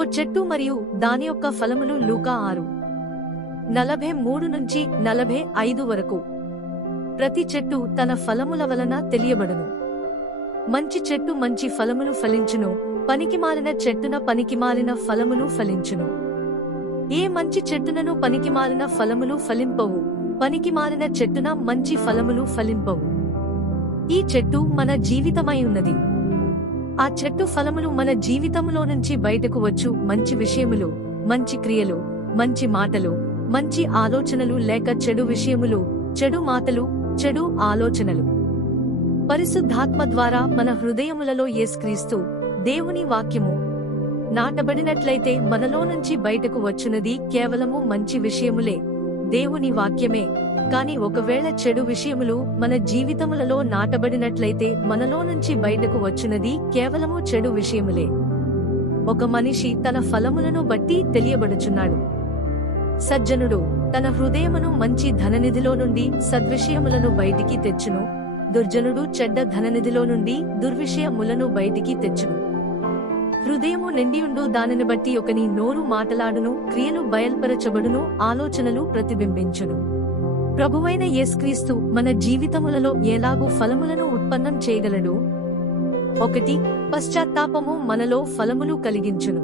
ఓ చెట్టు మరియు దాని యొక్క ఫలములు లూకా 6:43-45 వరకు. ప్రతి చెట్టు తన ఫలముల వలన తెలియబడును. మంచి చెట్టు మంచి ఫలములు ఫలించును, పనికిమాలిన చెట్టున పనికిమాలిన ఫలములు ఫలించును. ఏ మంచి చెట్టునను పనికిమాలిన ఫలములు ఫలింపవు, పనికిమాలిన చెట్టున మంచి ఫలములు ఫలింపవు. ఈ చెట్టు మన జీవితమై ఉన్నది. ఆ చెట్టు ఫలములు మన జీవితములో నుంచి బయటకు వచ్చు మంచి విషయములు, మంచి క్రియలు, మంచి మాటలు, మంచి ఆలోచనలు లేక చెడు విషయములు, చెడు మాటలు, చెడు ఆలోచనలు. పరిశుద్ధాత్మ ద్వారా మన హృదయములలో యేసుక్రీస్తు దేవుని వాక్యము నాటబడినట్లయితే మనలో నుంచి బయటకు వచ్చునది కేవలము మంచి విషయములే, దేవుని వాక్యమే. కాని ఒకవేళ చెడు విషయములు మన జీవితములలో నాటబడినట్లయితే మనలో నుంచి బయటకు వచ్చునది కేవలము చెడు విషయములే. ఒక మనిషి తన ఫలములను బట్టి తెలియబడుచున్నాడు. సజ్జనుడు తన హృదయమును మంచి ధననిధిలో నుండి సద్విషయములను బయటికి తెచ్చును, దుర్జనుడు చెడ్డ ధననిధిలో నుండి దుర్విషయములను బయటికి తెచ్చును. హృదయము నిండియుండు దానిని బట్టి ఒకని నోరు మాటలాడును, క్రియలు బయల్పరచబడును, ఆలోచనలు ప్రతిబింబించును. ప్రభువైన యేసుక్రీస్తు మన జీవితములలో ఎలాగూ ఫలములను ఉత్పన్నం చేయగలడు? 1. పశ్చాత్తాపము మనలో ఫలములు కలిగించును.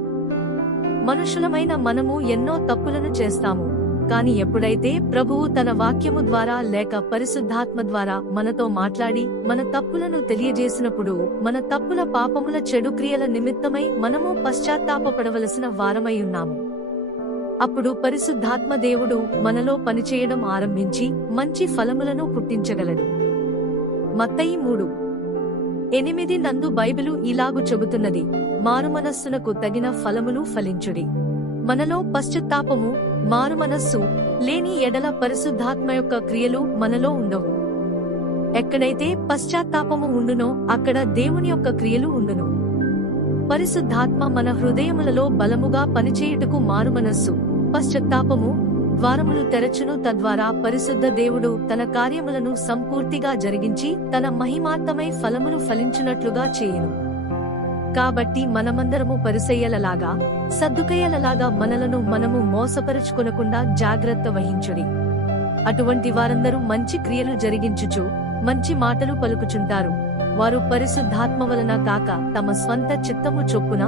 మనుషులమైన మనము ఎన్నో తప్పులను చేస్తాము. కాని ఎప్పుడైతే ప్రభువు తన వాక్యము ద్వారా లేక పరిశుద్ధాత్మ ద్వారా మనతో మాట్లాడి మన తప్పులను తెలియజేసినప్పుడు మన తప్పుల పాపముల చెడు క్రియల నిమిత్తమై మనము పశ్చాత్తాపపడవలసిన వారమై ఉన్నాము. అప్పుడు పరిశుద్ధాత్మ దేవుడు మనలో పనిచేయడం ఆరంభించి మంచి ఫలములను పుట్టించగలడు. మత్తయి 3:8 నందు బైబిలు ఇలాగు చెబుతున్నది, మారుమనస్సునకు తగిన ఫలములు ఫలించుడి. మనలో పశ్చాత్తాపము, మారుమనస్సు లేని ఎడల పరిశుద్ధాత్మ యొక్క క్రియలు మనలో ఉండవు. ఎక్కడైతే పశ్చాత్తాపము ఉండునో అక్కడ దేవుని యొక్క క్రియలు ఉండును. పరిశుద్ధాత్మ మన హృదయములలో బలముగా పనిచేయుటకు మారుమనస్సు, పశ్చాత్తాపము ద్వారములు తెరచును. తద్వారా పరిశుద్ధ దేవుడు తన కార్యములను సంపూర్తిగా జరిగించి తన మహిమార్థమై ఫలములు ఫలించునట్లుగా చేయును. కాబట్టి మనమందరము పరిసయ్యులలాగా, సద్దుకయ్యులలాగా మనలను మనము మోసపరుచుకొనకుండా జాగ్రత్త వహించుడి. అటువంటి వారందరూ మంచి క్రియలు జరిగించుచు మంచి మాటలు పలుకుచుంటారు. వారు పరిశుద్ధాత్మ వలన కాక తమ స్వంత చిత్తము చొప్పున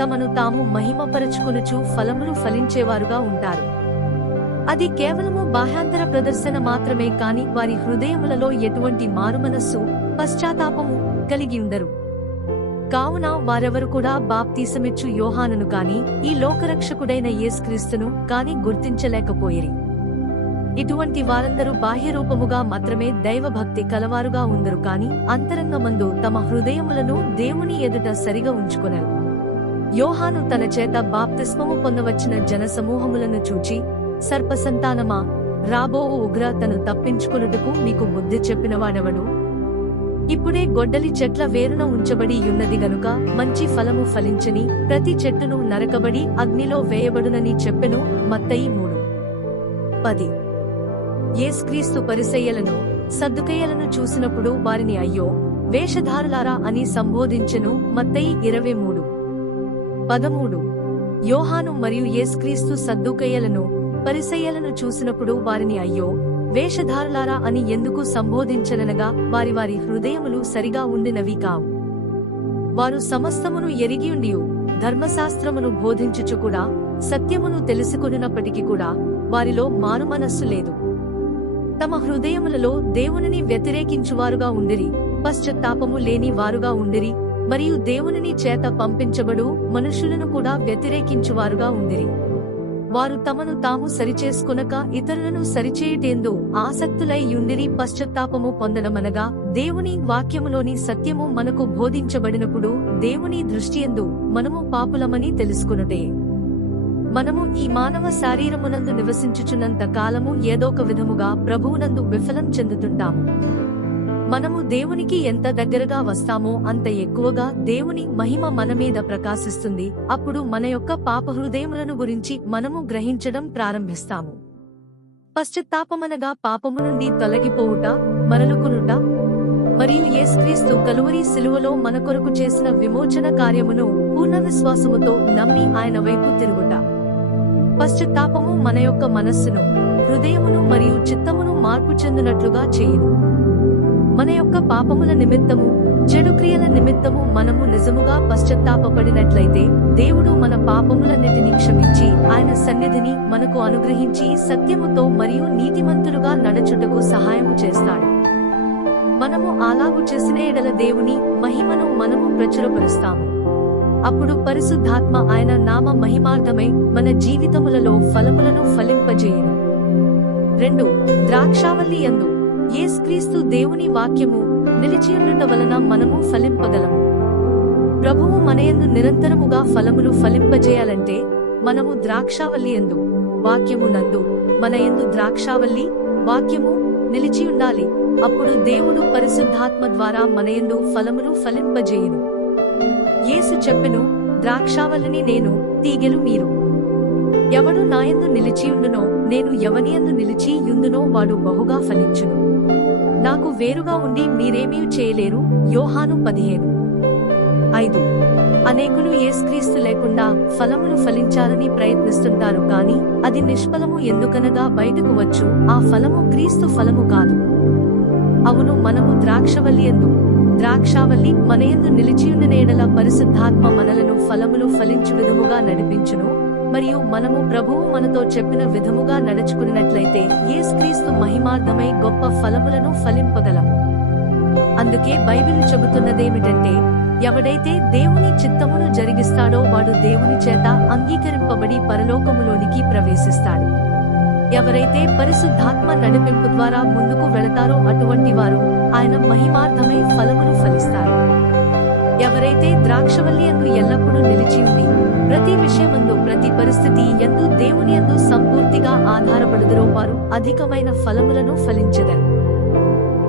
తమను తాము మహిమపరచుకొనుచు ఫలములు ఫలించేవారుగా ఉంటారు. అది కేవలము బాహ్యాంతర ప్రదర్శన మాత్రమే కాని వారి హృదయములలో ఎటువంటి మారుమనస్సు, పశ్చాత్తాపము కలిగి ఉండరు. కావున వారెవరు కూడా బాప్తీసమిచ్చు యోహానును కాని ఈ లోకరక్షకుడైన యేసుక్రీస్తును కాని గుర్తించలేకపోయిరి. ఇటువంటి వారందరూ బాహ్యరూపముగా మాత్రమే దైవభక్తి కలవారుగా ఉందరు కాని అంతరంగమందు తమ హృదయములను దేవుని ఎదుట సరిగా ఉంచుకొనరు. యోహాను తన చేత బాప్తిస్మము పొందవచ్చిన జనసమూహములను చూచి, సర్పసంతానమా, రాబోవు ఉగ్రతను తప్పించుకొనుటకు మీకు బుద్ధి చెప్పినవాడెవడు? ఇప్పుడే గొడ్డలి చెట్ల వేరున ఉంచబడి యున్నది గనుక మంచి ఫలము ఫలించని ప్రతి చెట్టును నరకబడి అగ్నిలో వేయబడునని చెప్పెను. మత్తయి 3:10. యేసుక్రీస్తు పరిసయ్యులను, సద్దుకయ్యులను చూసినప్పుడు వారిని అయ్యో వేషధారులారా అని సంబోధించెను. మత్తయి 23:13. యోహాను మరియు యేసుక్రీస్తు సద్దుకయ్యులను, పరిసయ్యులను చూసినప్పుడు వారిని అయ్యో వేషధారులారా అని ఎందుకు సంబోధించననగా వారి వారి హృదయములు సరిగా ఉండినవి కావు. వారు సమస్తమును ఎరిగియుండియు ధర్మశాస్త్రమును బోధించుచు కూడా సత్యమును తెలుసుకొనినప్పటికీ కూడా వారిలో మారుమనస్సు లేదు. తమ హృదయములలో దేవునిని వ్యతిరేకించువారుగా ఉండిరి, పశ్చాత్తాపము లేని వారుగా ఉండిరి, మరియు దేవునిని చేత పంపించబడు మనుషులను కూడా వ్యతిరేకించువారుగా ఉండిరి. వారు తమను తాము సరిచేసుకొనక ఇతరులను సరిచేయుటేందు ఆసక్తులై యుండిరి. పశ్చాత్తాపము పొందడమనగా దేవుని వాక్యములోని సత్యము మనకు బోధించబడినప్పుడు దేవుని దృష్టియందు మనము పాపులమని తెలుసుకొనుటే. మనము ఈ మానవ శరీరమునందు నివసించుచున్నంత కాలము ఏదోక విధముగా ప్రభువునందు విఫలం చెందుతుంటాము. మనము దేవునికి ఎంత దగ్గరగా వస్తామో అంత ఎక్కువగా దేవుని మహిమ మన మీద ప్రకాశిస్తుంది. అప్పుడు మన యొక్క పాప హృదయములను గురించి మనము గ్రహించడం ప్రారంభిస్తాము. పశ్చాత్తాపమనగా పాపము నుండి తొలగిపోవుట, మరలుకొనుట మరియు యేసుక్రీస్తు కలువరి శిలువలో మన కొరకు చేసిన విమోచన కార్యమును పూర్ణ విశ్వాసముతో నమ్మి ఆయన వైపు తిరుగుట. పశ్చాత్తాపము మన యొక్క మనస్సును, హృదయమును మరియు చిత్తమును మార్పు చెందినట్లుగా చేయును. మన యొక్క పాపముల నిమిత్తము, చెడు క్రియల నిమిత్తము మనము నిజముగా పశ్చాత్తాపపడినట్లయితే దేవుడు మన పాపములన్నిటినీ క్షమించి ఆయన సన్నిధిని మనకు అనుగ్రహించి సత్యముతో మరియు నీతిమంతులుగా నడచుటకు సహాయము చేస్తాడు. మనము అలాగు చేసిన ఎడల దేవుని మహిమను మనము ప్రచురపరుస్తాము. అప్పుడు పరిశుద్ధాత్మ ఆయన నామ మహిమార్థమై మన జీవితములలో ఫలములను ఫలింపజేయును. 2. ద్రాక్షావల్లి యందు యేసుక్రీస్తు దేవుని వాక్యము నిలిచియుండుట వలన మనము ఫలింపగలము. ప్రభువు మనయందు నిరంతరముగా ఫలములు ఫలింపజేయాలంటే మనము ద్రాక్షావల్లి యందు, వాక్యము నందు, మనయందు ద్రాక్షావల్లి వాక్యము నిలిచియుండాలి. అప్పుడు దేవుడు పరిశుద్ధాత్మ ద్వారా మనయందు ఫలములు ఫలింపజేయును. యేసు చెప్పెను, ద్రాక్షావల్లిని నేను, తీగెలు మీరు. ఎవడు నాయందు నిలిచియుండునో, నేను ఎవనియందు నిలిచి యుందునో వాడు బహుగా ఫలించును. నాకు వేరుగా ఉండి మీరేమీ చేయలేరు. యోహాను 15:5. అనేకులు యేసుక్రీస్తు లేకుండా ఫలములు ఫలించాలని ప్రయత్నిస్తుంటారు, కానీ అది నిష్ఫలము. ఎందుకనగా బయటకు వచ్చు ఆ ఫలము క్రీస్తు ఫలము కాదు. అవును, మనము ద్రాక్షవల్లి యందు, ద్రాక్షావల్లి మనయందు నిలిచియుండిన ఎడల పరిశుద్ధాత్మ మనలను ఫలములు ఫలించు విధముగా నడిపించును. మరియు మనము ప్రభువు మనతో చెప్పిన విధముగా నడుచుకున్నట్లయితే యేసుక్రీస్తు మహిమార్థమై గొప్ప ఫలములను ఫలింపగలము. అందుకే బైబిల్ చెబుతున్నదేమిటంటే, ఎవడైతే దేవుని చిత్తమును జరిగిస్తాడో వాడు దేవుని చేత అంగీకరింపబడి పరలోకములోనికి ప్రవేశిస్తాడు. ఎవరైతే పరిశుద్ధాత్మ నడిపింపు ద్వారా ముందుకు వెళతారో అటువంటి వారు ఆయన మహిమార్థమై ఫలమును ఫలిస్తారు. ఎవరైతే ద్రాక్షవల్లి యందు ఎల్లప్పుడూ నిలిచియుండి ప్రతి విషయమందు, ప్రతి పరిస్థితి యందు దేవుని యందు సంపూర్తిగా ఆధారపడుదురో వారు అధికమైన ఫలములను ఫలించెదరు.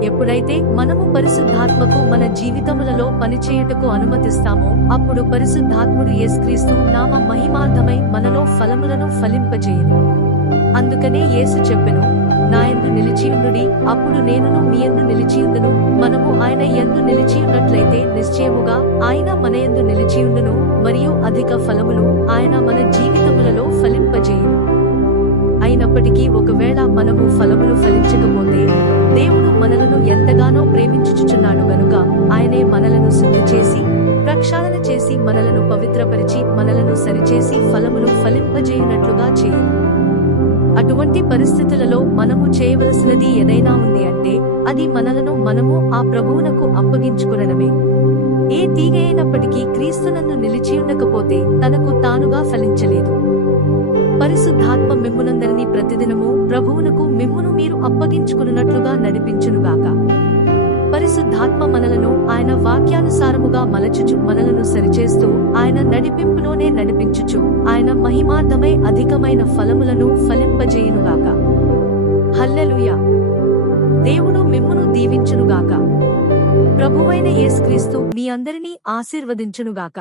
ఎప్పుడైతే మనము పరిశుద్ధాత్మకు మన జీవితములలో పనిచేయుటకు అనుమతిస్తామో అప్పుడు పరిశుద్ధాత్ముడు యేసుక్రీస్తు నామ మహిమార్థమై మనలో ఫలములను ఫలింపజేయును. అందుకనే యేసు చెప్పెను, నాయందు నిలిచియుండుడి, అప్పుడు నేనును మీయందు నిలిచియుందును. మనము ఆయన యందు నిలిచియున్నట్లయితే నిశ్చయముగా ఆయన మనయందు నిలిచియుండును మరియు అధిక ఫలములు ఆయన మన జీవితములలో ఫలింపజేయును. అయినప్పటికీ ఒకవేళ మనము ఫలములు ఫలించకపోతే దేవుడు మనలను ఎంతగానో ప్రేమించుచున్నాడు గనుక ఆయనే మనలను శుద్ధి చేసి, ప్రక్షాళన చేసి, మనలను పవిత్రపరిచి, మనలను సరిచేసి ఫలములు ఫలింపజేయునట్లుగా చేయును. అటువంటి పరిస్థితులలో మనము చేయవలసినది ఏదైనా ఉంది అంటే అది మనలను మనము ఆ ప్రభువునకు అప్పగించుకునడమే. ఏ తీగ అయినప్పటికీ క్రీస్తునందు నిలిచియుండకపోతే తనకు తానుగా ఫలించలేదు. పరిశుద్ధాత్మ మిమ్మునందరినీ ప్రతిదినము ప్రభువునకు మిమ్మును మీరు అప్పగించుకున్నట్లుగా నడిపించునుగాక. పరిశుద్ధాత్మ మనలను ఆయన వాక్యానుసారముగా మలచుచు, మనలను సరిచేస్తూ ఆయన నడిపింపులోనే నడిపించుచు ఆయన మహిమార్థమై అధికమైన ఫలములను ఫలింపజేయునుగాక. హల్లెలూయా. దేవుడు మిమ్మును దీవించునుగాక. ప్రభువైన యేసుక్రీస్తు మీ అందరినీ ఆశీర్వదించునుగాక.